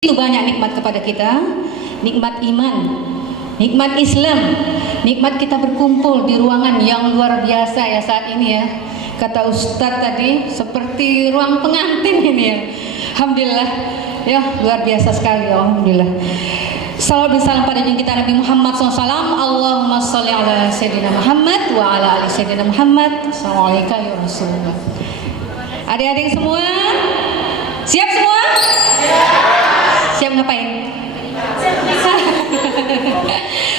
Itu banyak nikmat kepada kita, nikmat iman, nikmat Islam, nikmat kita berkumpul di ruangan yang luar biasa ya saat ini ya. Kata Ustadz tadi seperti ruang pengantin ini ya. Alhamdulillah ya, luar biasa sekali ya, alhamdulillah. Salawat dan salam pada junjungan kita Nabi Muhammad SAW. Allahumma sholli ala Sayyidina Muhammad wa ala ali Sayyidina Muhammad. Assalamualaikum ya Rasulullah. Adik-adik semua, siap semua? Siap ngapain?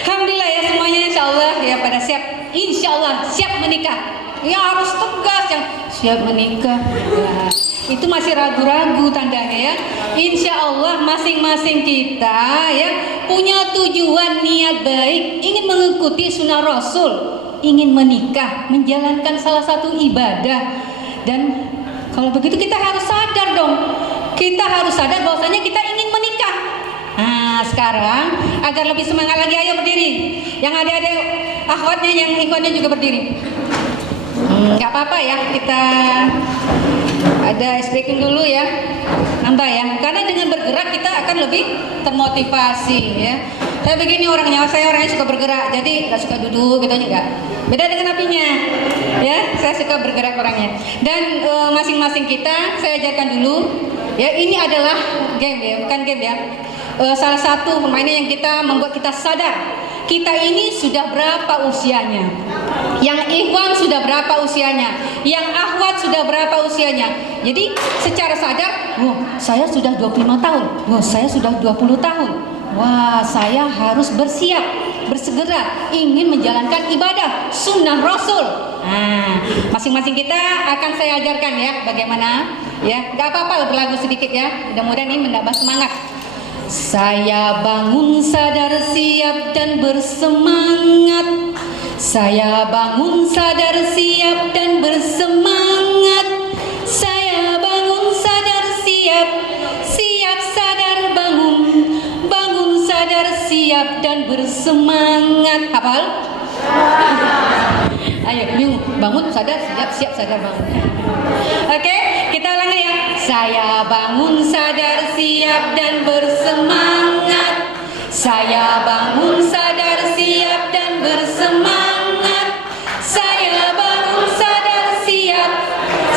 Alhamdulillah ya semuanya, insya Allah ya pada siap, insya Allah siap menikah. Ya harus tegas yang siap menikah. Ya, itu masih ragu-ragu tandanya ya. Insya Allah masing-masing kita ya punya tujuan niat baik, ingin mengikuti sunnah Rasul, ingin menikah, menjalankan salah satu ibadah. Dan kalau begitu kita harus sadar dong. Kita harus sadar bahwasanya kita ingin menikah. Nah sekarang agar lebih semangat lagi, ayo berdiri. Yang ada akhwatnya, yang ikhwannya juga berdiri. Gak apa-apa ya, kita ada speaking dulu ya, nambah ya. Karena dengan bergerak kita akan lebih termotivasi ya. Saya begini orangnya, saya orangnya suka bergerak, jadi gak suka duduk gitu aja enggak. Beda dengan apinya ya, saya suka bergerak orangnya. Dan masing-masing kita saya ajarkan dulu. Ya, ini adalah game ya, bukan game ya. Salah satu permainan yang kita membuat kita sadar kita ini sudah berapa usianya. Yang ikhwan sudah berapa usianya, yang akhwat sudah berapa usianya. Jadi secara sadar, wah saya sudah 25 tahun, wah saya sudah 20 tahun. Wah saya harus bersiap, bersegera ingin menjalankan ibadah sunnah Rasul. Nah, masing-masing kita akan saya ajarkan ya bagaimana ya. Gak apa-apa berlagu sedikit ya, mudah-mudahan ini menambah semangat. Saya bangun sadar siap dan bersemangat. Saya bangun sadar siap dan bersemangat. Saya bangun sadar siap, siap sadar bangun, bangun sadar siap dan bersemangat. Hafal? Ayo, bangun sadar siap, siap sadar bangun. Oke, kita ulangi ya. Saya bangun sadar siap dan bersemangat. Saya bangun sadar siap dan bersemangat. Saya bangun sadar siap,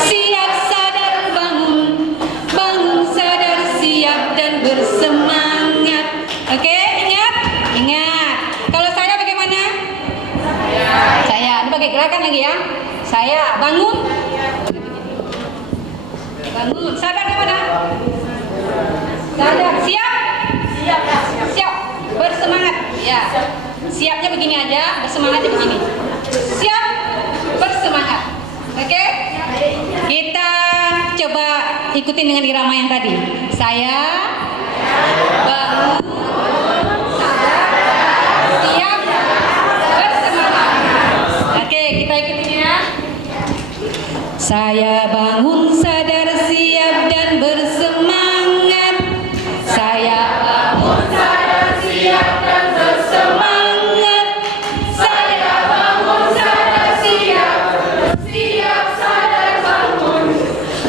siap sadar bangun, bangun sadar siap dan bersemangat. Oke, ingat? Ingat. Kalau saya bagaimana? Saya. Ini pakai gerakan lagi ya. Saya bangun. Bangun. Sadar gimana? Sadar. Siap? Siap. Siap. Bersemangat. Ya. Siapnya begini aja, bersemangatnya begini. Siap, bersemangat. Oke? Kita coba ikutin dengan irama yang tadi. Saya bangun, sadar, siap, bersemangat. Oke, kita ikutin ya. Saya bangun sadar siap dan bersemangat. Saya bangun sadar siap dan bersemangat. Saya bangun sadar siap, siap sadar bangun,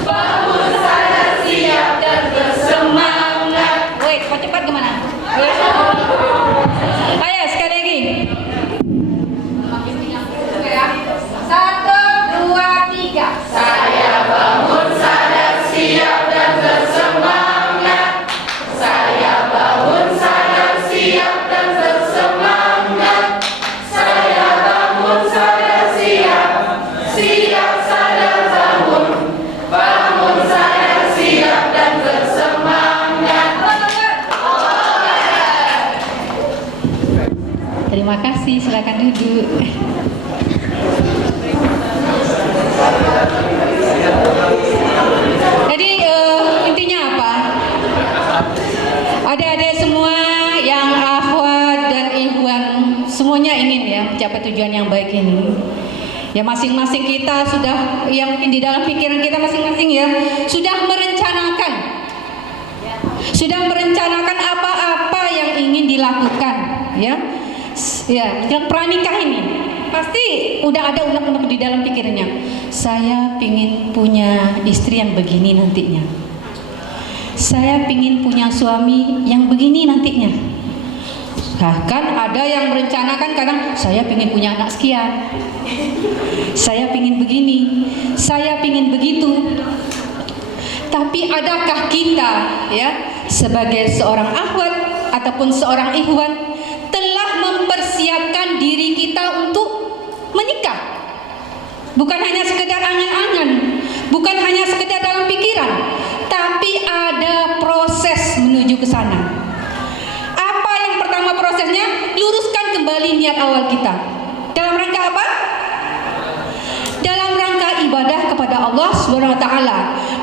bangun sadar siap dan bersemangat. Wait, cepat gimana? Ayo sekali lagi. Satu, dua, tiga. Saya bangun sadar siap dan bersemangat. Saya bangun sadar siap dan bersemangat. Saya bangun sadar siap, siap sadar bangun, bangun sadar siap dan bersemangat. Terima kasih, silakan duduk. Jadi intinya apa? Adik-adik semua yang akhwat dan ikhwan semuanya ingin ya mencapai tujuan yang baik ini. Ya masing-masing kita sudah, yang mungkin di dalam pikiran kita masing-masing ya sudah merencanakan apa-apa yang ingin dilakukan ya. Ya, yang pranikah ini pasti udah ada unek-unek di dalam pikirannya. Saya ingin punya istri yang begini nantinya. saya pingin punya suami yang begini nantinya. Bahkan ada yang merencanakan kadang, saya pingin punya anak sekian, saya pingin begini, saya pingin begitu. Tapi adakah kita ya sebagai seorang akhwat ataupun seorang ikhwan telah mempersiapkan diri kita untuk menikah? Bukan hanya sekedar angan-angan, bukan hanya sekedar dalam pikiran, tapi ada proses menuju ke sana. Apa yang pertama prosesnya? Luruskan kembali niat awal kita. Dalam rangka apa? Dalam rangka ibadah kepada Allah Subhanahu wa taala.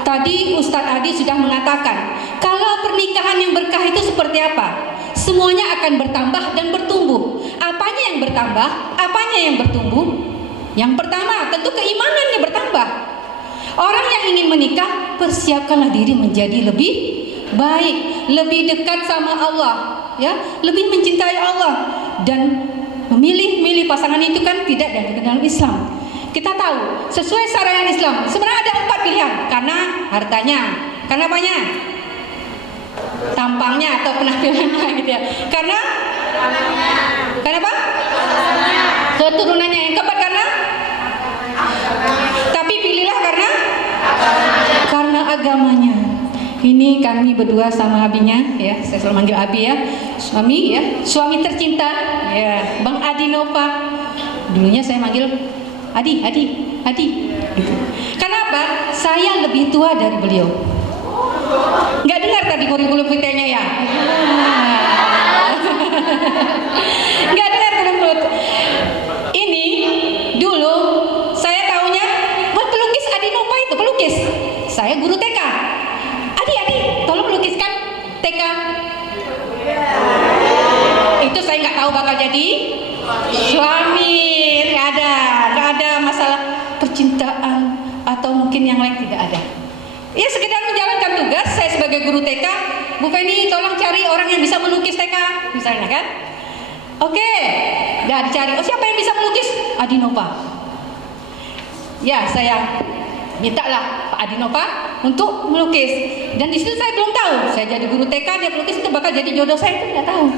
Tadi Ustadz Adi sudah mengatakan, kalau pernikahan yang berkah itu seperti apa? Semuanya akan bertambah dan bertumbuh. Apanya yang bertambah? Apanya yang bertumbuh? Yang pertama, tentu keimanannya bertambah. Orang yang ingin menikah, persiapkanlah diri menjadi lebih baik, lebih dekat sama Allah, ya, lebih mencintai Allah, dan memilih pasangan itu kan tidak dari dalam Islam. Kita tahu sesuai syariat Islam sebenarnya ada 4 pilihan, karena hartanya, karena apanya? Tampangnya atau penampilannya gitu ya. Karena apa? Keturunannya. Yang keempat karena? Tapi pilihlah karena agamanya. Ini kami berdua sama abinya ya, saya selalu manggil abi ya, suami ya, suami tercinta ya, Bang Adi Nova. Dulunya saya manggil Adi gitu. Kenapa? Saya lebih tua dari beliau. Nggak dengar tadi kurikulum vitae-nya ya? Nggak dengar kurikulum. Ini dulu saya taunya pelukis Adi Nova itu pelukis. Saya guru TK. Adi, tolong lukiskan TK. Itu saya nggak tahu bakal jadi suami. Nggak ada masalah percintaan atau mungkin yang lain, tidak ada. Ya sekedar menjalankan tugas. Saya sebagai guru TK, Bu Feni tolong cari orang yang bisa melukis TK, misalnya kan? Oke, udah dicari. Oh, siapa yang bisa melukis? Adi Nova. Ya saya mintalah Pak Adi Nova untuk melukis. Dan di situ saya belum tahu. Saya jadi guru TK, dia melukis itu bakal jadi jodoh saya, itu nggak tahu.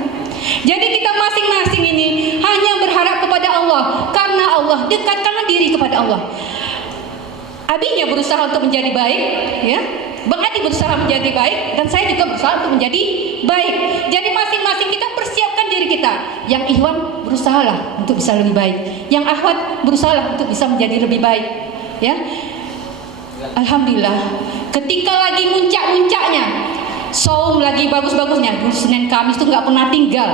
Jadi kita masing-masing ini hanya berharap kepada Allah, karena Allah, dekatkanlah diri kepada Allah. Abinya berusaha untuk menjadi baik, ya. Bang Adi berusaha menjadi baik, dan saya juga berusaha untuk menjadi baik. Jadi masing-masing kita persiapkan diri kita. Yang ikhwan berusahalah untuk bisa lebih baik. Yang akhwat berusahalah untuk bisa menjadi lebih baik, ya. Alhamdulillah, ketika lagi muncak-muncaknya, saum lagi bagus-bagusnya, dulu Senin Kamis itu nggak pernah tinggal.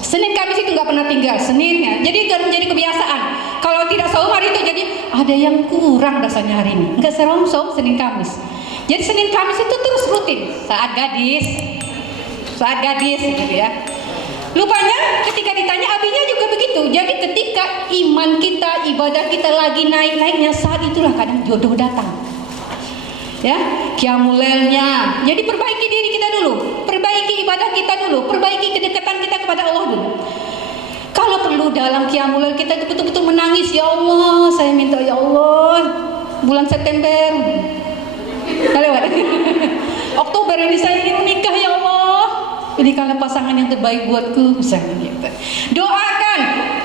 Senin Kamis itu nggak pernah tinggal, Seninnya. Jadi itu menjadi kebiasaan. Kalau tidak saum hari itu, jadi ada yang kurang rasanya hari ini. Nggak saum Senin Kamis. Jadi Senin Kamis itu terus rutin. Saat gadis, gitu ya. Lupanya ketika ditanya abinya juga begitu. Jadi ketika iman kita, ibadah kita lagi naik-naiknya, saat itulah kadang jodoh datang. Ya, qiyamul lailnya. Jadi perbaiki diri kita dulu, perbaiki ibadah kita dulu, perbaiki kedekatan kita kepada Allah dulu. Kalau perlu dalam qiyamul lail kita betul-betul menangis, ya Allah, saya minta ya Allah, bulan September lewat. Oktober ini saya ingin menikah ya Allah. Berikanlah pasangan yang terbaik buatku, misalnya gitu. Doakan,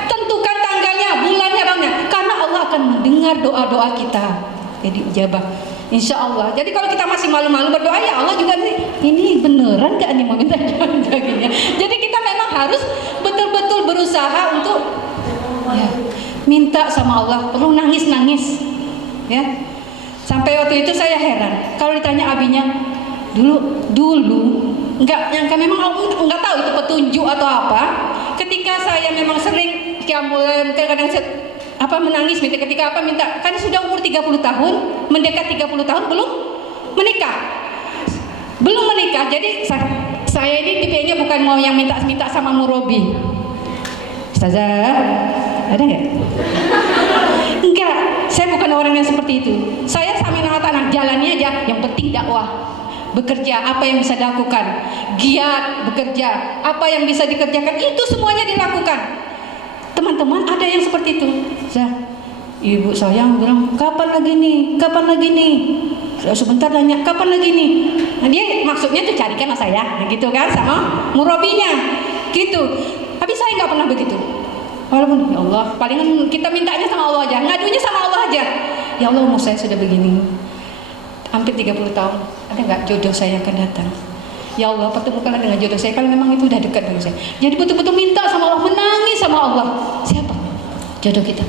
tentukan tanggalnya, bulannya, tahunnya, karena Allah akan mendengar doa-doa kita. Jadi ijabah, insya Allah. Jadi kalau kita masih malu-malu berdoa, ya Allah juga ini beneran gak nih mau minta jodohnya. Jadi kita memang harus betul-betul berusaha untuk ya, minta sama Allah. Perlu nangis-nangis, ya. Sampai waktu itu saya heran kalau ditanya abinya, dulu nggak nyangka, memang nggak tahu itu petunjuk atau apa. Ketika saya memang sering kadang-kadang menangis ketika minta, kan sudah umur 30 tahun, mendekat 30 tahun belum menikah. Jadi saya ini tipenya bukan mau yang minta sama murabi. Ustazah, ada nggak? Enggak, saya bukan orang yang seperti itu. Saya sambil anak jalani aja, yang penting dakwah. Bekerja, apa yang bisa dilakukan, giat bekerja, apa yang bisa dikerjakan, itu semuanya dilakukan. Teman-teman ada yang seperti itu. Ibu saya bilang, kapan lagi nih? Kapan lagi nih? Sebentar tanya, kapan lagi nih? Nah, dia maksudnya tuh carikan saya, gitu kan, sama murabinya, gitu. Tapi saya nggak pernah begitu. Walaupun ya Allah, palingan kita mintanya sama Allah aja, ngadunya sama Allah aja. Ya Allah, umur saya sudah begini, hampir 30 tahun, ada nggak jodoh saya yang akan datang? Ya Allah, pertemukanlah dengan jodoh saya kalau memang itu udah dekat dengan saya. Jadi betul-betul minta sama Allah, menangis sama Allah. Siapa? Jodoh kita.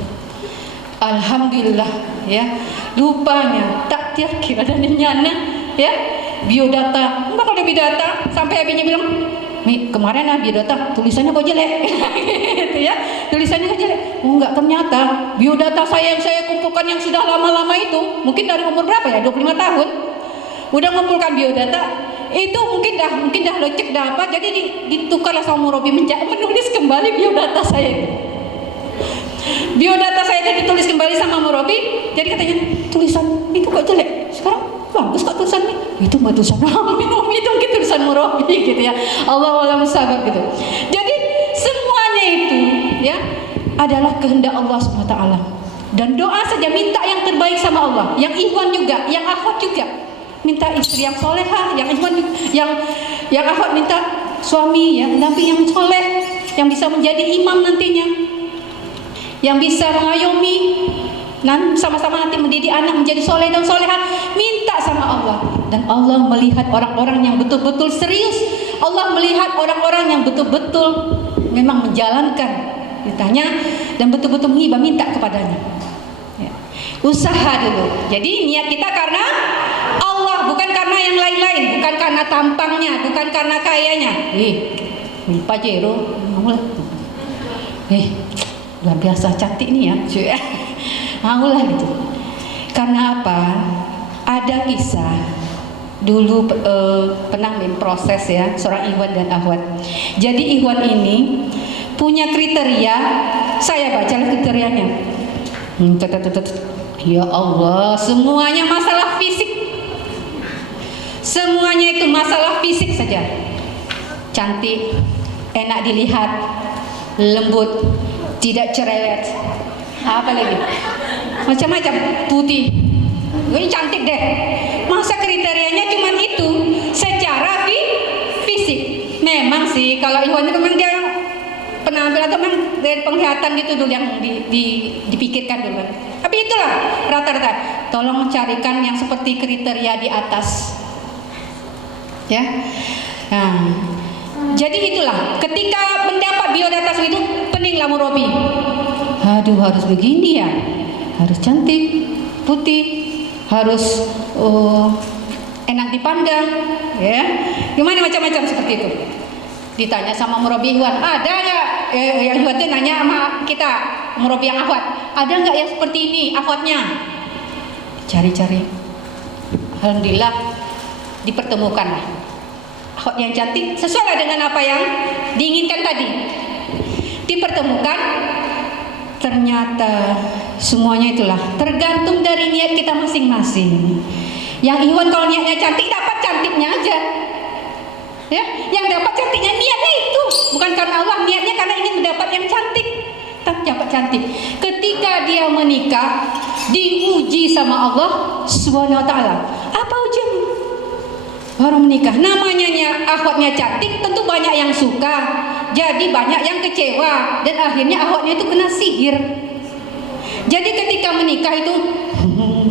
Alhamdulillah, ya. Lupanya tak kira dan nyana, ya. Biodata, enggak ada biodata. Sampai abinya bilang, Mi, kemarin biodata tulisannya kok jelek, gitu ya. Tulisannya kok jelek. Oh enggak, ternyata biodata saya yang saya kumpulkan yang sudah lama-lama itu, mungkin dari umur berapa ya? 25 tahun. Udah ngumpulkan biodata, itu mungkin dah lecek dah apa. Jadi ditukarlah sama murabi menulis kembali biodata saya. Biodata saya itu ditulis kembali sama murabi. Jadi katanya, tulisan itu kok jelek, sekarang bagus kok tulisannya. Itu mah tulisan itu mungkin tulisan murabi, gitu ya. Allah sabar gitu. Jadi semuanya itu ya adalah kehendak Allah SWT. Dan doa saja minta yang terbaik sama Allah. Yang ikhwan juga, yang akhwat juga. Minta istri yang solehah, yang ikhwan, yang akhwat minta suami yang nabi yang soleh, yang bisa menjadi imam nantinya, yang bisa mengayomi dan sama-sama nanti mendidik anak menjadi soleh dan solehah. Minta sama Allah, dan Allah melihat orang-orang yang betul-betul serius. Allah melihat orang-orang yang betul-betul memang menjalankan ditanya dan betul-betul menghibah minta kepadanya. Ya. Usaha dulu. Jadi niat kita karena Allah, bukan karena yang lain-lain, bukan karena tampangnya, bukan karena kayanya. Pak Jero, luar biasa cantik nih ya. Maulah gitu. Karena apa? Ada kisah dulu pernah memproses ya seorang ikhwan dan akhwat. Jadi ikhwan ini punya kriteria, saya baca kriterianya. Ya Allah, semuanya masalah fisik. Semuanya itu masalah fisik saja. Cantik, enak dilihat, lembut, tidak cerewet. Apa lagi? Macam-macam, putih. Ini cantik deh. Masa kriterianya cuma itu secara fisik. Memang sih kalau ikhwan itu memang dia penampilan atau memang dari penglihatan gitu dulu yang dipikirkan dulu. Tapi itulah rata-rata. Tolong carikan yang seperti kriteria di atas. Ya. Nah, jadi itulah ketika mendapat biodata itu peninglah murabi. Aduh, harus begini ya, harus cantik, putih, harus enak dipandang, ya. Gimana macam-macam seperti itu. Ditanya sama murabi ikhwan, ada nggak? Yang ikhwan itu nanya sama kita, murabi yang akhwat, ada nggak yang seperti ini akhwatnya? Cari-cari. Alhamdulillah dipertemukan lah akhwat yang cantik sesuai dengan apa yang diinginkan tadi. Dipertemukan, ternyata semuanya itulah tergantung dari niat kita masing-masing. Yang ikhwan kalau niatnya cantik dapat cantiknya aja, ya. Yang dapat cantiknya niatnya itu bukan karena Allah, niatnya karena ingin mendapat yang cantik, tapi dapat cantik. Ketika dia menikah diuji sama Allah Subhanahu Wa Taala. Apa ujian? Baru menikah, namanya akhwatnya cantik, tentu banyak yang suka, jadi banyak yang kecewa, dan akhirnya akhwatnya itu kena sihir. Jadi ketika menikah itu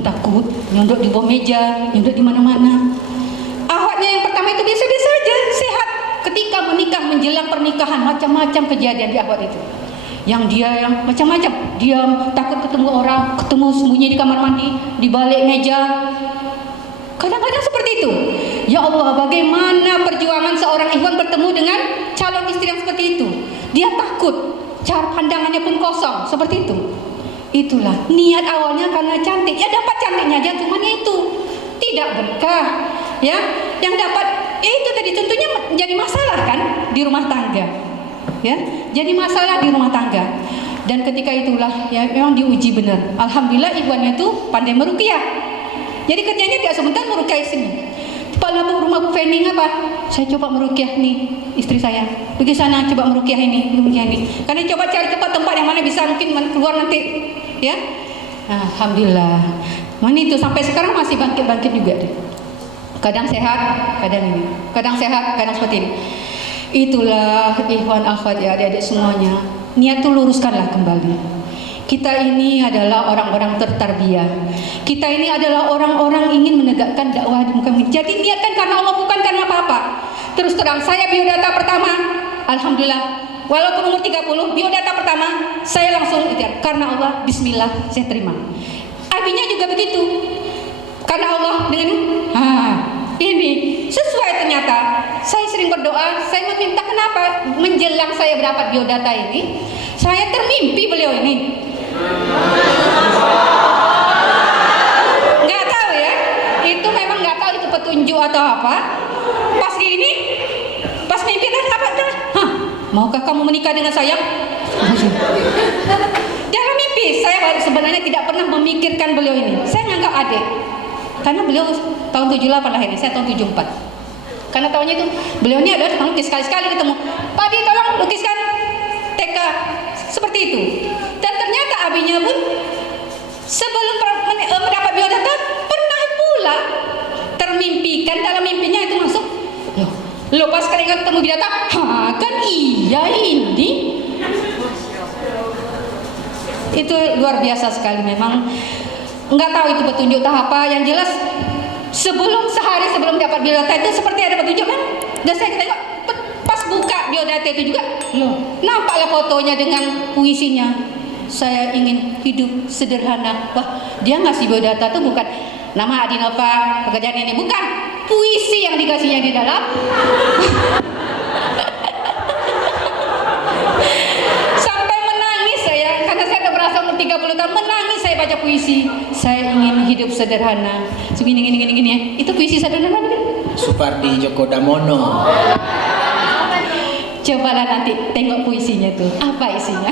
takut, nyunduk di bawah meja, nyunduk di mana-mana. Akhwatnya yang pertama itu biasa-biasa aja, sehat. Ketika menikah menjelang pernikahan macam-macam kejadian di akhwat itu. Yang dia yang macam-macam, diam, takut ketemu orang, ketemu sembunyi di kamar mandi, di balik meja. Kadang-kadang seperti itu. Ya Allah, bagaimana perjuangan seorang ikhwan bertemu dengan calon istri yang seperti itu. Dia takut, cara pandangannya pun kosong, seperti itu. Itulah niat awalnya karena cantik. Ya dapat cantiknya aja, cuman itu tidak berkah. Ya, yang dapat itu tadi tentunya jadi masalah kan di rumah tangga. Ya, jadi masalah di rumah tangga. Dan ketika itulah ya memang diuji benar. Alhamdulillah ikhwannya itu pandai meruqyah. Jadi kerjanya tidak sebentar meruqyah sini. Pak rumah Bu Feni apa? Saya coba meruqyah nih istri saya. Pergi sana coba meruqyah ini, meruqyah ini. Karena coba cari tempat yang mana bisa mungkin keluar nanti, ya. Alhamdulillah. Mana itu sampai sekarang masih bangkit-bangkit juga deh. Kadang sehat, kadang ini. Kadang sehat, kadang seperti ini. Itulah ikhwan akhwat ya adik-adik semuanya. Niat tuh luruskanlah kembali. Kita ini adalah orang-orang tertarbiyah. Kita ini adalah orang-orang ingin menegakkan dakwah di muka bumi. Jadi niatkan karena Allah, bukan karena apa-apa. Terus terang, saya biodata pertama, alhamdulillah, walaupun umur 30, biodata pertama saya langsung ikhtiar karena Allah, bismillah, saya terima. Abinya juga begitu. Karena Allah dengan ini sesuai ternyata. Saya sering berdoa, saya meminta kenapa menjelang saya mendapat biodata ini, saya termimpi beliau ini. Nggak tahu ya, itu memang nggak tahu itu petunjuk atau apa. Pas gini, pas mimpi apa? Maukah kamu menikah dengan saya? Dalam mimpi saya sebenarnya tidak pernah memikirkan beliau ini. Saya nganggap adik, karena beliau tahun 78 lahirnya, saya tahun 74. Karena tahunnya itu beliau ini adalah tukang lukis, sekali-sekali ketemu, Pak Di tolong lukiskan TK, seperti itu. Dan ternyata abinya pun sebelum mendapat biodata pernah pula termimpikan, dalam mimpinya itu masuk. Loh pas kali ketemu biodata, kan iya ini. Itu luar biasa sekali memang. Nggak tahu itu petunjuk apa. Yang jelas sehari sebelum dapat biodata itu seperti ada petunjuk kan. Dan saya tengok pas buka biodata itu juga, loh nampaklah fotonya dengan puisinya. Saya ingin hidup sederhana. Wah, dia ngasih biodata tuh bukan nama Adinova, pekerjaan ini, bukan, puisi yang dikasihnya di dalam. Sampai menangis saya, karena saya udah merasa umur 30 tahun, menangis saya baca puisi. Saya ingin hidup sederhana. Segini gini ya. Itu puisi sederhana kan? Supardi Djoko Damono. Cobalah nanti tengok puisinya tuh. Apa isinya?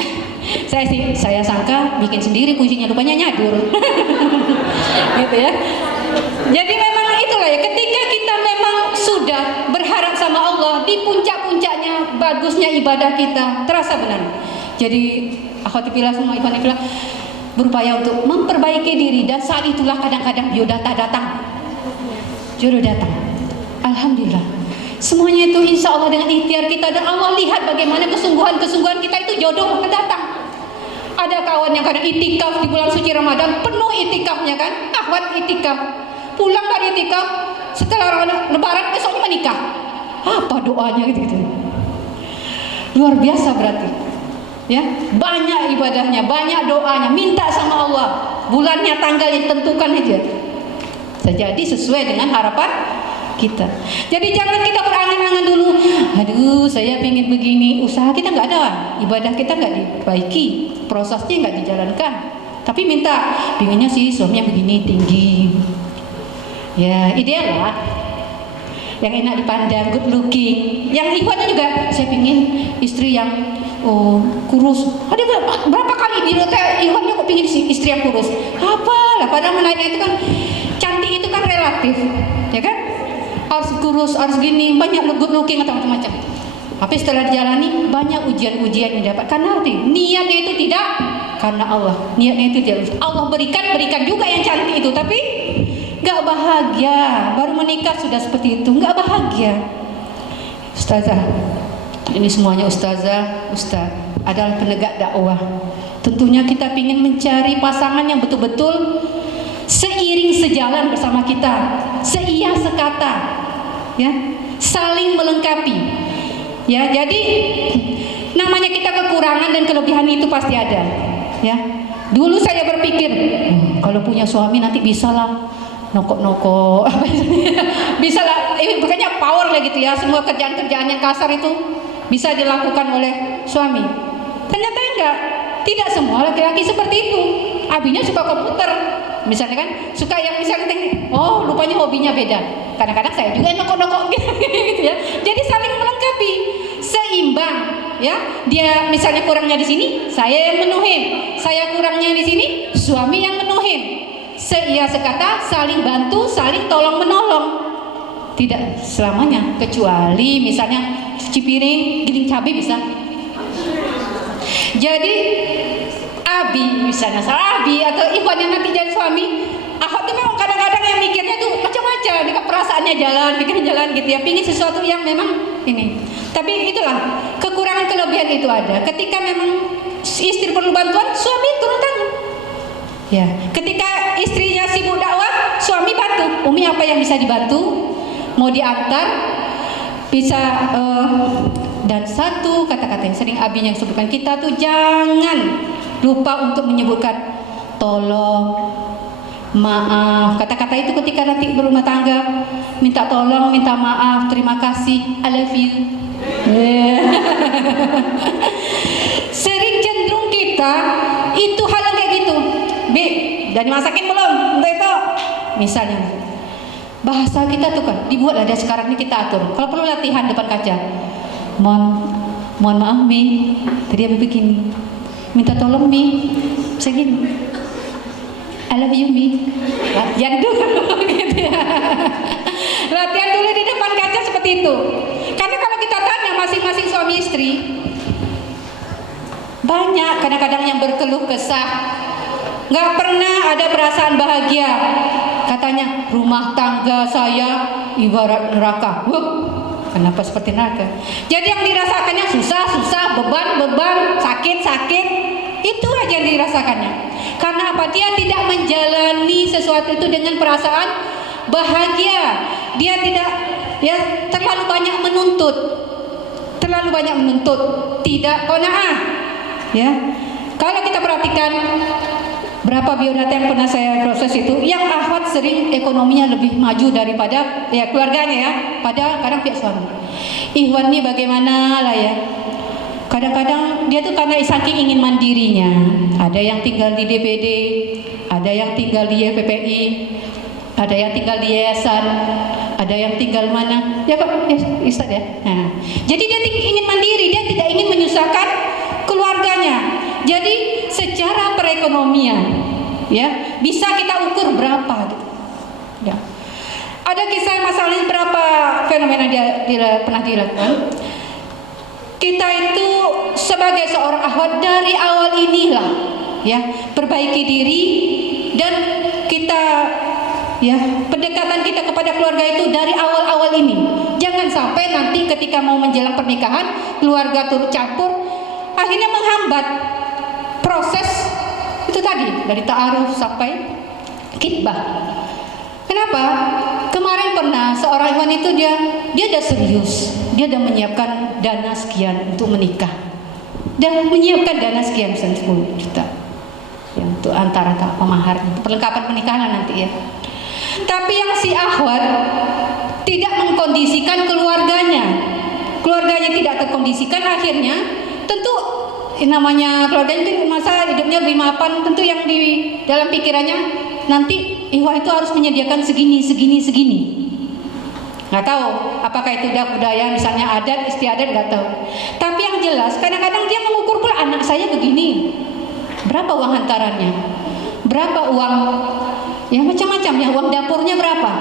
Saya sangka bikin sendiri puisinya, rupanya nyadur. Gitu ya. Jadi memang itulah ya, ketika kita memang sudah berharap sama Allah di puncak-puncaknya bagusnya ibadah kita, terasa benar. Jadi akhwati fillah semua, ikhwan fillah, berupaya untuk memperbaiki diri, dan saat itulah kadang-kadang biodata datang. Jodoh datang. Alhamdulillah. Semuanya itu insya Allah dengan ikhtiar kita, dan Allah lihat bagaimana kesungguhan kita itu jodoh akan datang. Ada kawan yang kadang itikaf di bulan suci Ramadan, penuh itikafnya kan, akhwat itikaf. Pulang dari itikaf, setelah lebaran besoknya menikah. Apa doanya gitu. Luar biasa berarti. Ya, banyak ibadahnya, banyak doanya, minta sama Allah. Bulannya, tanggalnya tentukan aja. Jadi sesuai dengan harapan kita. Jadi jangan kita berangan-angan dulu, aduh saya pengen begini, usaha kita nggak ada, ibadah kita nggak dibaiki, prosesnya nggak dijalankan, tapi minta pengennya sih suaminya begini, tinggi, ya ideal lah, yang enak dipandang, good looking. Yang ikhwannya juga, saya pengen istri yang kurus. Ada berapa kali di hotel ikhwannya kok pengen istri yang kurus, apalah, padahal menanya itu kan cantik itu kan relatif, ya kan? Harus kurus, harus gini, banyak good looking atau macam-macam. Tapi setelah dijalani banyak ujian-ujian yang dapat. Karena niatnya itu tidak karena Allah. Niatnya itu tidak. Allah berikan juga yang cantik itu, tapi nggak bahagia. Baru menikah sudah seperti itu, nggak bahagia. Ustazah, ini semuanya ustaz adalah penegak dakwah. Tentunya kita ingin mencari pasangan yang betul-betul seiring sejalan bersama kita, seia sekata, ya, saling melengkapi, ya. Jadi namanya kita kekurangan dan kelebihan itu pasti ada, ya. Dulu saya berpikir kalau punya suami nanti bisalah nokok-nokok, bisalah, bukannya power lah gitu ya, semua kerjaan-kerjaan yang kasar itu bisa dilakukan oleh suami. Ternyata enggak, tidak semua laki-laki seperti itu. Abinya suka komputer, misalnya kan, suka yang misalnya teknik, oh rupanya hobinya beda. Kadang-kadang saya juga nokok-nokok gitu ya. Jadi saling melengkapi, seimbang, ya. Dia misalnya kurangnya di sini, saya yang menuhin. Saya kurangnya di sini, suami yang menuhin. Seia sekata, saling bantu, saling tolong menolong. Tidak selamanya, kecuali misalnya cuci piring, giling cabai bisa. Jadi Abi misalnya, Abi atau Ikhwan yang nanti jadi suami, akhwat tuh memang kadang-kadang yang mikirnya tuh macam-macam, dengan perasaannya jalan, pikiran jalan gitu ya, pingin sesuatu yang memang ini. Tapi itulah kekurangan kelebihan itu ada. Ketika memang istri perlu bantuan, suami turun tangan. Ya, ketika istrinya sibuk dakwah, suami bantu. Umi apa yang bisa dibantu? Mau diantar, bisa dan satu kata-kata yang sering Abi yang sebutkan, kita tuh jangan lupa untuk menyebutkan tolong, maaf. Kata-kata itu ketika nanti berumah tangga, minta tolong, minta maaf, terima kasih, I love you. Sering cenderung kita itu hal yang kayak gitu. Bi, udah dimasakin belum? Untuk itu misalnya bahasa kita tuh kan dibuatlah dari sekarang ini kita atur. Kalau perlu latihan depan kaca, mohon maaf Mi, tadi Abi begini, minta tolong Mi, segini, I love you Mi. Latihan dulu gitu ya. Latihan dulu di depan kaca seperti itu. Karena kalau kita tanya masing-masing suami istri, banyak kadang-kadang yang berkeluh kesah, nggak pernah ada perasaan bahagia. Katanya rumah tangga saya ibarat neraka. Kenapa seperti neraka? Jadi yang dirasakannya susah, beban, sakit, itu aja yang dirasakannya. Karena apa? Dia tidak menjalani sesuatu itu dengan perasaan bahagia. Dia tidak, ya, terlalu banyak menuntut, tidak qanaah. Ya, kalau kita perhatikan berapa biodata yang pernah saya proses itu, yang akhwat sering ekonominya lebih maju daripada ya keluarganya ya, pada kadang pihak suami. Ikhwan ini bagaimana lah ya, kadang-kadang dia tuh karena saking ingin mandirinya, ada yang tinggal di DPD, ada yang tinggal di YPPI, ada yang tinggal di yayasan, ada yang tinggal mana ya Pak, ya, Ustaz ya. Nah, jadi dia ingin mandiri, dia tidak ingin menyusahkan keluarganya. Jadi secara perekonomian ya bisa kita ukur berapa gitu. Ya. Ada kisah masalahnya berapa fenomena dia pernah dilakukan. Kita itu sebagai seorang akhwat dari awal inilah ya perbaiki diri, dan kita ya pendekatan kita kepada keluarga itu dari awal-awal ini. Jangan sampai nanti ketika mau menjelang pernikahan keluarga turut campur, akhirnya menghambat proses itu tadi dari ta'aruf sampai khitbah. Kenapa? Kemarin pernah seorang ikhwan itu dia udah serius, dia udah menyiapkan dana sekian untuk menikah, dan menyiapkan dana sekian misalnya 10 juta ya, untuk antara mahar, perlengkapan pernikahan nanti ya. Tapi yang si akhwat tidak mengkondisikan keluarganya tidak terkondisikan, akhirnya tentu namanya keluarganya itu masa hidupnya lebih mapan, tentu yang di dalam pikirannya nanti ikhwah itu harus menyediakan segini. Nggak tahu apakah itu udah budaya misalnya adat istiadat, nggak tahu. Tapi yang jelas kadang-kadang dia mengukur pula, anak saya begini, berapa uang hantarannya, berapa uang ya macam-macam ya, uang dapurnya berapa.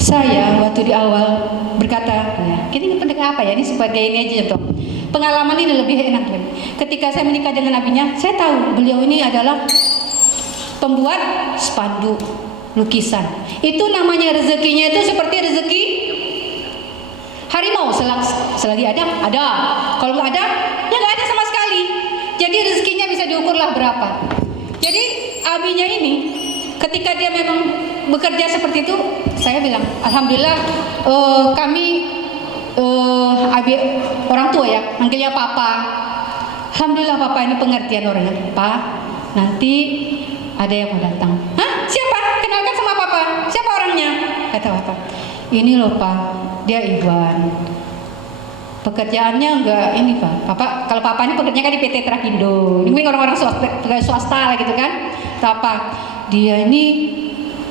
Saya waktu di awal berkata, ya, ini pendekat apa ya, ini sebagai ini aja contoh. Pengalaman ini lebih enak lagi. Ketika saya menikah dengan abinya, saya tahu beliau ini adalah pembuat spanduk, lukisan. Itu namanya rezekinya itu seperti rezeki harimau, selagi ada. Kalau nggak ada, ya nggak ada sama sekali. Jadi rezekinya bisa diukurlah berapa. Jadi abinya ini, ketika dia memang bekerja seperti itu, saya bilang, alhamdulillah kami abi orang tua ya, manggilnya papa. Alhamdulillah papa ini pengertian orangnya. Pak, nanti ada yang mau datang. Hah? Siapa? Kenalkan sama papa. Siapa orangnya? Kata papa. Ini loh Pak, dia Iwan. Pekerjaannya enggak ini Pak. Papa, kalau papa ini pekerjanya kan di PT Trakindo. Ini orang-orang swasta lah gitu kan. Papa, dia ini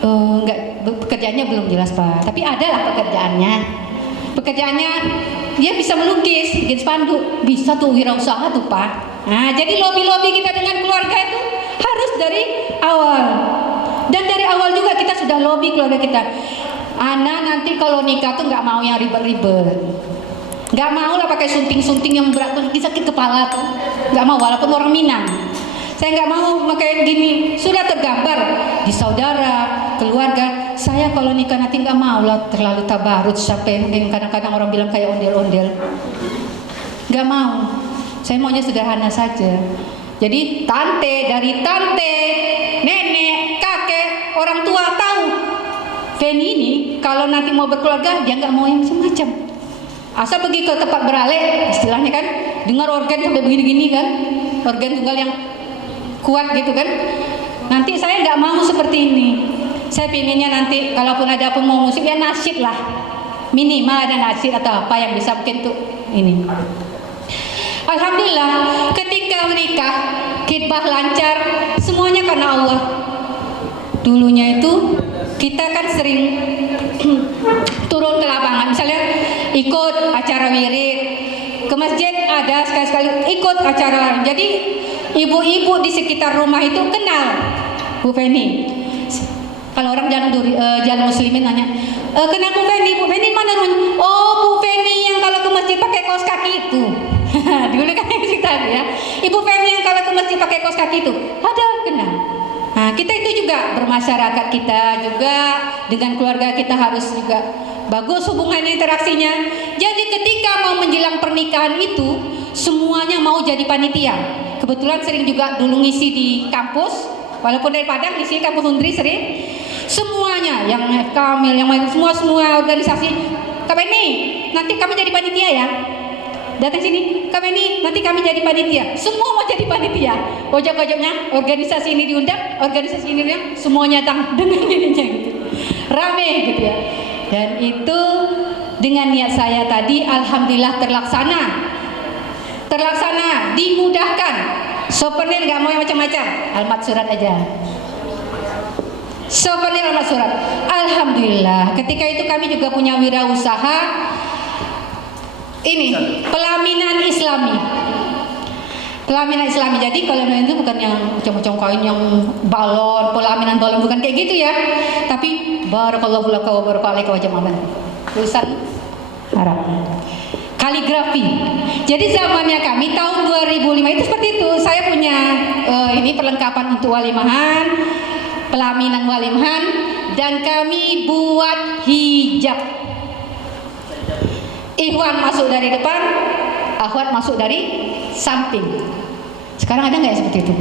enggak, pekerjaannya belum jelas Pak. Tapi ada lah pekerjaannya. Pekerjaannya dia bisa melukis, bikin spanduk, bisa tuh wirausaha tuh Pak. Nah, jadi lobby kita dengan keluarga itu harus dari awal. Dan dari awal juga kita sudah lobby keluarga kita. Anak nanti kalau nikah tuh nggak mau yang ribet-ribet. Nggak mau lah pakai sunting-sunting yang berat tuh sakit kepala tuh. Nggak mau, walaupun orang Minang. Saya nggak mau pakai gini. Sudah tergambar di saudara, keluarga. Saya kalau nikah nanti nggak mau lah terlalu tabarut sampai kadang-kadang orang bilang kayak ondel-ondel. Nggak mau. Saya maunya sederhana saja. Jadi dari tante, nenek, kakek, orang tua tahu. Feni ini kalau nanti mau berkeluarga dia nggak mau yang macam-macam. Asal pergi ke tempat beralek, istilahnya kan, dengar organ sampai begini-gini kan, organ tunggal yang kuat gitu kan. Nanti saya nggak mau seperti ini. Saya pinginnya nanti kalaupun ada pun mau musik ya nasyid lah, minimal ada nasyid atau apa yang bisa mungkin tuh ini. Alhamdulillah ketika menikah khidbah lancar, semuanya karena Allah. Dulunya itu kita kan sering turun ke lapangan, misalnya ikut acara wirid, ke masjid ada sekali-sekali ikut acara. Jadi ibu-ibu di sekitar rumah itu kenal Bu Feni. Kalau orang jalan muslimin nanya, kenal Bu Feni mana rumahnya? Oh Bu Feni yang kalau ke masjid pakai kaos kaki itu. Dulu kan cerita ya, Ibu Feni yang kalau ke masjid pakai kaos kaki itu, ada kenal. Nah, kita itu juga bermasyarakat kita juga dengan keluarga kita harus juga bagus hubungan interaksinya. Jadi ketika mau menjelang pernikahan itu semuanya mau jadi panitia. Kebetulan sering juga dulu ngisi di kampus, walaupun dari Padang ngisi kampus Undri sering. Semuanya yang Kamil, yang semua organisasi, Kak Beni, nanti kami jadi panitia ya. Datang sini, Kak Beni, nanti kami jadi panitia. Semua mau jadi panitia. Ojek-ojeknya, organisasi ini diundang, organisasi ini diundang, semuanya datang dengan ininya gitu. Rame gitu ya. Dan itu dengan niat saya tadi, alhamdulillah terlaksana, dimudahkan. Souvenir nggak mau yang macam-macam, alamat surat aja. Souvenir alamat surat. Alhamdulillah. Ketika itu kami juga punya wirausaha. Ini pelaminan Islami. Pelaminan Islami. Jadi kalau itu bukan yang macam-macam kain yang balon, pelaminan balon bukan kayak gitu ya. Tapi barakallahu laka wa barakallahu wa jamaah. Tulisan Arab. Kaligrafi. Jadi zamannya kami tahun 2005 itu seperti itu. Saya punya ini perlengkapan untuk walimahan, pelaminan walimahan, dan kami buat hijab. Ikhwan masuk dari depan, akhwat masuk dari samping. Sekarang ada nggak ya seperti itu?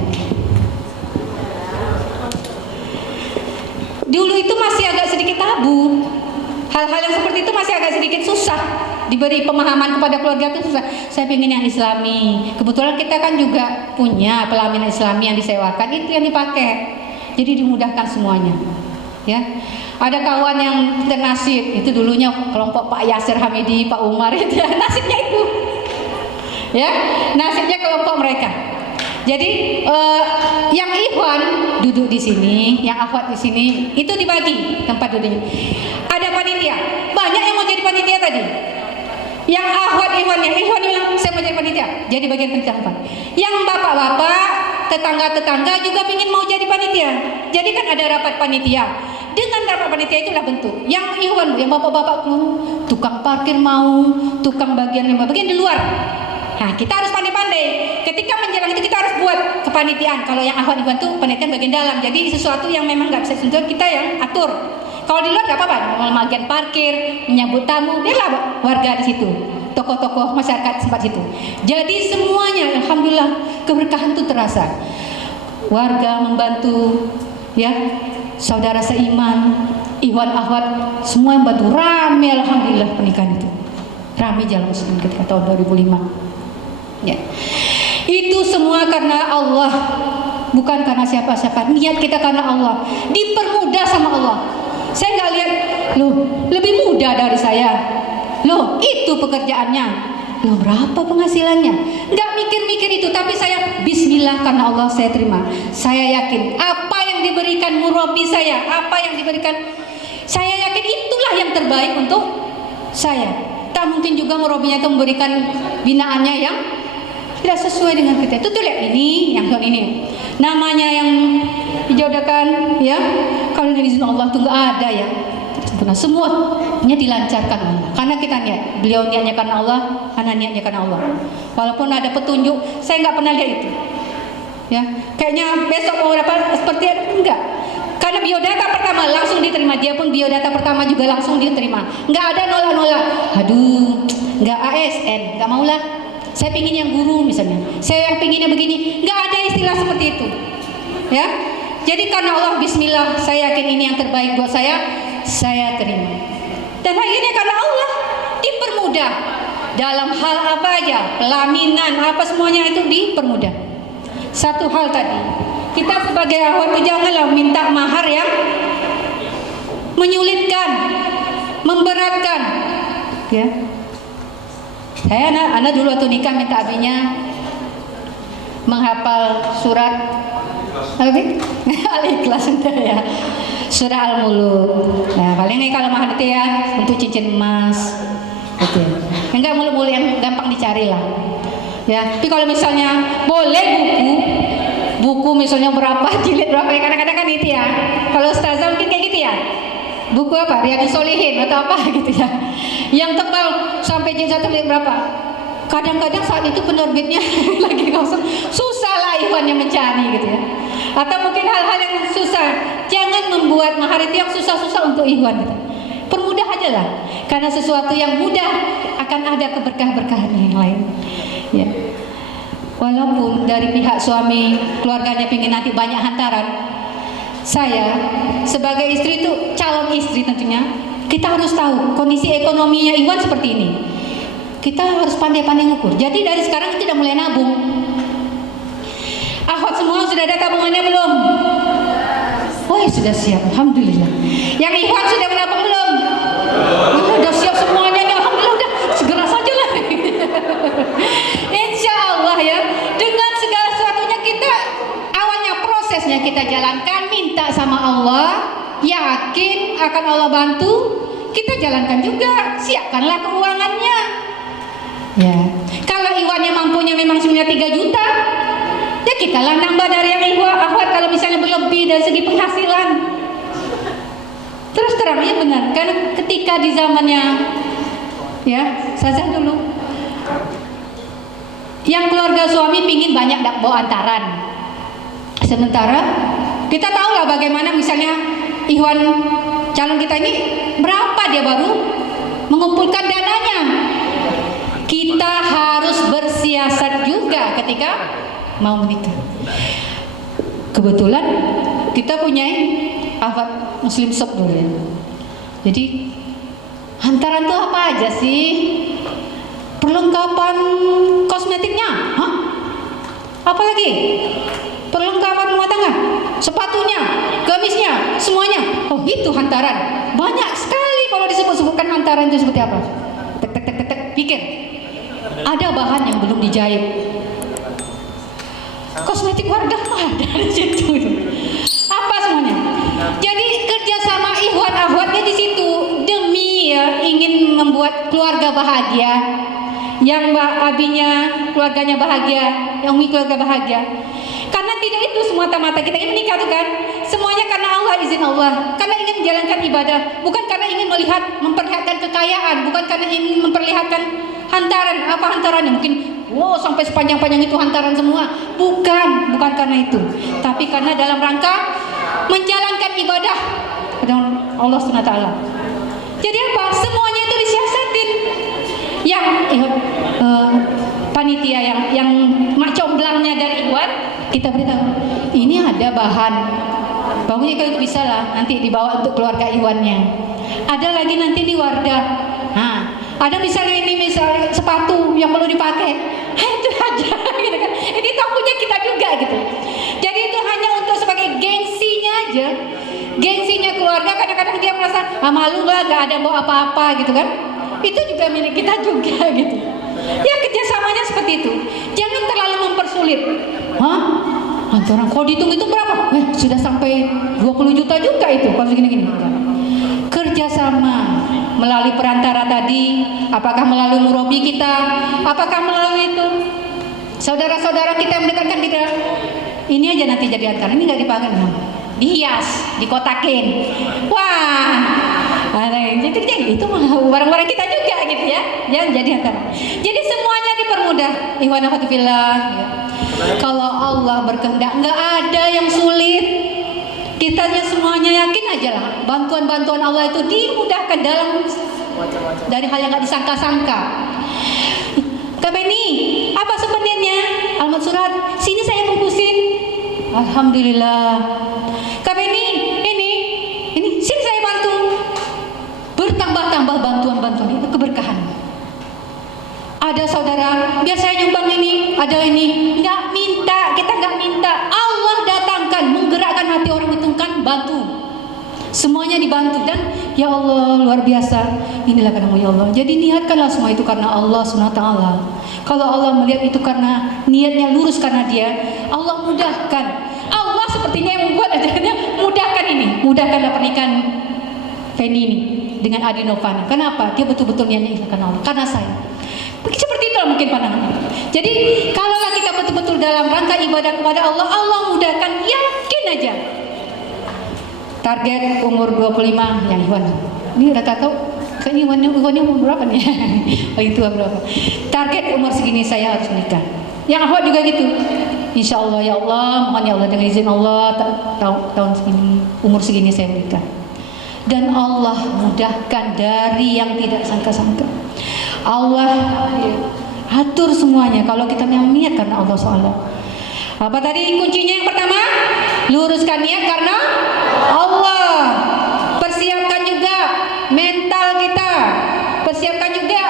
Dulu itu masih agak sedikit tabu. Hal-hal yang seperti itu masih agak sedikit susah diberi pemahaman kepada keluarga itu susah. Saya ingin yang Islami. Kebetulan kita kan juga punya pelaminan Islami yang disewakan, itu yang dipakai. Jadi dimudahkan semuanya. Ya. Ada kawan yang nasib itu dulunya kelompok Pak Yasir Hamidi, Pak Umar itu ya, nasibnya itu. Ya, nasibnya kelompok mereka. Jadi yang ikhwan duduk di sini, yang akhwat di sini, itu dibagi tempat duduknya. Ada panitia, banyak yang mau jadi panitia tadi. Yang akhwat ikhwan bilang saya mau jadi panitia, jadi bagian panitia. Yang bapak-bapak, tetangga-tetangga juga ingin mau jadi panitia. Jadi kan ada rapat panitia. Dengan rapat panitia itulah bentuk. Yang ikhwan, yang bapak-bapak tukang parkir mau, tukang bagian di luar. Nah, kita harus pandai-pandai. Ketika menjelang itu kita harus buat kepanitiaan. Kalau yang akhwat ikhwan tuh panitiaan bagian dalam. Jadi sesuatu yang memang nggak bisa sentuh kita yang atur. Kalau di luar nggak apa-apa. Mau bagian parkir, menyambut tamu, biarlah warga di situ. Tokoh-tokoh masyarakat sempat situ. Jadi semuanya, alhamdulillah keberkahan itu terasa. Warga membantu, ya. Saudara seiman, ikhwan akhwat, semua yang bantu. Rame alhamdulillah pernikahan itu. Rame Jalan Muslim ketika tahun 2005. Ya. Itu semua karena Allah, bukan karena siapa-siapa. Niat kita karena Allah, dipermudah sama Allah. Saya nggak lihat, loh lebih mudah dari saya, loh itu pekerjaannya, loh berapa penghasilannya. Nggak mikir-mikir itu, tapi saya bismillah karena Allah saya terima. Saya yakin apa yang diberikan murabi saya, apa yang diberikan, saya yakin itulah yang terbaik untuk saya. Tak mungkin juga murabinya itu memberikan binaannya yang tidak sesuai dengan kita. Itu tuh lihat ini, yang ini namanya yang dijodohkan ya. Kalau dengan izin Allah tuh nggak ada ya. Sempurna, semuanya dilancarkan Allah. Karena kita niat, beliau niatnya karena Allah, anak niatnya karena Allah. Walaupun ada petunjuk, saya nggak pernah lihat itu. Ya, kayaknya besok mau dapat seperti itu enggak. Karena biodata pertama langsung diterima, dia pun biodata pertama juga langsung diterima. Nggak ada nolak-nolak. Aduh, nggak ASN, nggak maulah. Saya pingin yang guru misalnya. Saya yang pinginnya begini. Nggak ada istilah seperti itu. Ya, jadi karena Allah Bismillah, saya yakin ini yang terbaik buat saya terima. Dan akhirnya karena Allah dipermudah dalam hal apa aja, pelaminan apa semuanya itu dipermudah. Satu hal tadi, kita sebagai akhwat itu janganlah minta mahar yang menyulitkan, memberatkan. Ya, saya anak dulu waktu nikah minta abinya menghafal surat Al-Ikhlas ya, surah Al-Muluk. Nah paling nih kalau mahal itu ya untuk cincin emas, gitu. Enggak mulu-mulu yang gampang dicari lah. Ya, tapi kalau misalnya boleh buku misalnya berapa jilid berapa ya, kadang-kadang kan itu ya. Kalau ustazah mungkin kayak gitu ya. Buku apa? Riyadhus Shalihin atau apa gitu ya. Yang tebal sampai jilid 1 jilid berapa? Kadang-kadang saat itu penerbitnya lagi kosong, susah lah ikhwannya mencari gitu ya. Atau mungkin hal-hal yang susah, jangan membuat mahar itu yang susah-susah untuk ikhwan gitu. Permudah aja lah, karena sesuatu yang mudah akan ada keberkah-berkahan yang lain. Ya. Walaupun dari pihak suami keluarganya ingin nanti banyak hantaran, saya sebagai istri itu calon istri tentunya kita harus tahu kondisi ekonominya ikhwan seperti ini. Kita harus pandai-pandai ngukur. Jadi dari sekarang kita udah mulai nabung. Akhwat semua sudah ada tabungannya belum? Oh ya sudah siap, alhamdulillah. Yang ikhwan sudah menabung belum? Udah siap semuanya, alhamdulillah. Udah segera saja lah. Insya Allah ya, dengan segala sesuatunya kita awalnya prosesnya kita jalankan, minta sama Allah, yakin akan Allah bantu, kita jalankan juga, siapkanlah keuangannya. Ya, kalau ikhwannya mampunya memang sebenarnya 3 juta, ya kita lah nambah dari yang akhwat kalau misalnya berlebih dari segi penghasilan. Terus terangnya benar, karena ketika di zamannya ya Sazah dulu, yang keluarga suami pingin banyak bawa antaran. Sementara kita tahu lah bagaimana misalnya ikhwan calon kita ini berapa dia baru mengumpulkan dananya. Kita harus bersiasat juga ketika mau menikah. Kebetulan kita punya akhwat muslim shop dulu ya. Jadi hantaran tuh apa aja sih? Perlengkapan kosmetiknya, hah? Apa lagi? Perlengkapan rumah tangga, sepatunya, gamisnya, semuanya. Oh itu hantaran. Banyak sekali kalau disebut-sebutkan hantaran itu seperti apa? Tek tek tek tek tek. Pikir. Ada bahan yang belum dijahit. Kosmetik warga ada di situ. Apa semuanya? Jadi kerjasama ikhwan akhwatnya di situ demi ya ingin membuat keluarga bahagia. Yang abinya keluarganya bahagia, yang umi keluarga bahagia. Karena tidak itu semata-mata kita ingin menikah tuh kan, semuanya karena Allah, izin Allah, karena ingin menjalankan ibadah, bukan karena ingin memperlihatkan kekayaan, bukan karena ingin memperlihatkan hantaran. Apa hantarannya? Mungkin sampai sepanjang-panjang itu hantaran semua. Bukan karena itu, tapi karena dalam rangka menjalankan ibadah kepada Allah SWT. Jadi apa? Semuanya itu disiasatin. Yang panitia yang mak comblangnya dari ikhwan, kita beritahu ini ada bahan bagusnya, kalau itu bisa lah nanti dibawa untuk keluarga ikhwannya. Ada lagi nanti di Wardah, nah ada misalnya ini misalnya sepatu yang perlu dipakai, itu aja gitu kan. Ini tahunya kita juga gitu. Jadi itu hanya untuk sebagai gengsinya aja, gengsinya keluarga. Kadang-kadang dia merasa malu lah, gak ada bawa apa-apa gitu kan. Itu juga milik kita juga gitu. Ya kerjasamanya seperti itu. Jangan terlalu mempersulit. Hah? Hantaran kalau dihitung itu berapa? Sudah sampai 20 juta juga itu kalau segini-gini. Kerjasama melalui perantara tadi, apakah melalui murabi kita, apakah melalui itu saudara-saudara kita yang mendekatkan kita. Ini aja nanti jadi antara, ini nggak dipakai, dihias, dikotakin. Wah, jadi itu barang-barang kita juga gitu ya, jangan jadi antara. Jadi semuanya dipermudah. ikhwan akhwat fillah, ya. Kalau Allah berkehendak nggak ada yang sulit. Kita semuanya yakin aja lah, bantuan-bantuan Allah itu dimudahkan dari hal yang nggak disangka-sangka. Kak Beni, apa sebenarnya alamat surat? Sini saya bungkusin. Alhamdulillah. Kak Beni, ini sini saya bantu. Bertambah-tambah bantuan-bantuan itu keberkahan. Ada saudara, biasanya nyumbang ini, ada ini, nggak minta, kita nggak minta. Allah datangkan, menggerakkan hati orang itu kan bantu. Semuanya dibantu dan ya Allah luar biasa. Inilah karena ya Allah. Jadi niatkanlah semua itu karena Allah SWT. Kalau Allah melihat itu karena niatnya lurus karena Dia, Allah mudahkan. Allah sepertinya yang membuat ajarannya mudahkan ini, mudahkanlah pernikahan Feni ini dengan Adi Novan. Kenapa? Dia betul-betul niatnya karena Allah, karena saya. Seperti itulah mungkin pandangan. Jadi kalaulah kita betul-betul dalam rangka ibadah kepada Allah, Allah mudahkan, yakin aja. Target umur 25 yang Iwan. Ini udah tahu kayaknya Iwan umur berapa nih? Oh itu berapa? Target umur segini saya harus menikah. Yang Ahwat juga gitu. Insya Allah ya Allah, mohon ya Allah dengan izin Allah tahun segini, umur segini saya menikah. Dan Allah mudahkan dari yang tidak sangka-sangka. Allah atur semuanya kalau kita memang niat karena Allah SWT. Apa tadi kuncinya yang pertama? Luruskan niat karena Allah. Persiapkan juga mental kita. Persiapkan juga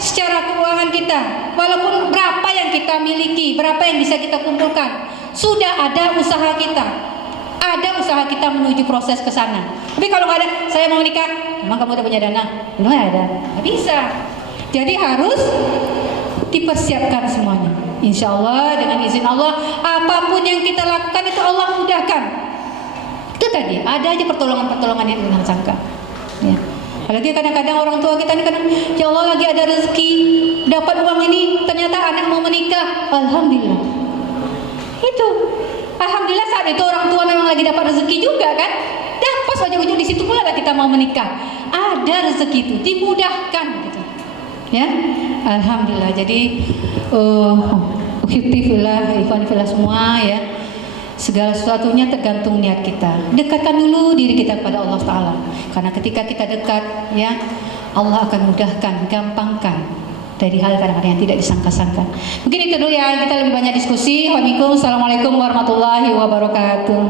secara keuangan kita. Walaupun berapa yang kita miliki, berapa yang bisa kita kumpulkan, sudah ada usaha kita. Ada usaha kita menuju proses ke sana. Tapi kalau nggak ada, saya mau menikah, emang kamu udah punya dana? Belum ada, nggak bisa. Jadi harus dipersiapkan semuanya. Insya Allah dengan izin Allah, apapun yang kita lakukan itu Allah mudahkan. Itu tadi, ada aja pertolongan-pertolongan yang dengan sangka. Ya. Apalagi kadang-kadang orang tua kita ini kadang, ya Allah lagi ada rezeki, dapat uang ini, ternyata anak mau menikah. Alhamdulillah. Itu. Alhamdulillah saat itu orang tua memang lagi dapat rezeki juga kan. Dan pas ujung-ujung di situ pula lah kita mau menikah. Ada rezeki itu, dimudahkan gitu. Ya, alhamdulillah. Jadi ukhutifillah, ikhwanifillah semua ya. Segala sesuatunya tergantung niat kita. Dekatkan dulu diri kita kepada Allah Taala. Karena ketika kita dekat, ya Allah akan mudahkan, gampangkan dari hal kadang-kadang yang tidak disangka-sangka. Mungkin itu dulu ya. Kita lebih banyak diskusi. Assalamualaikum warahmatullahi wabarakatuh.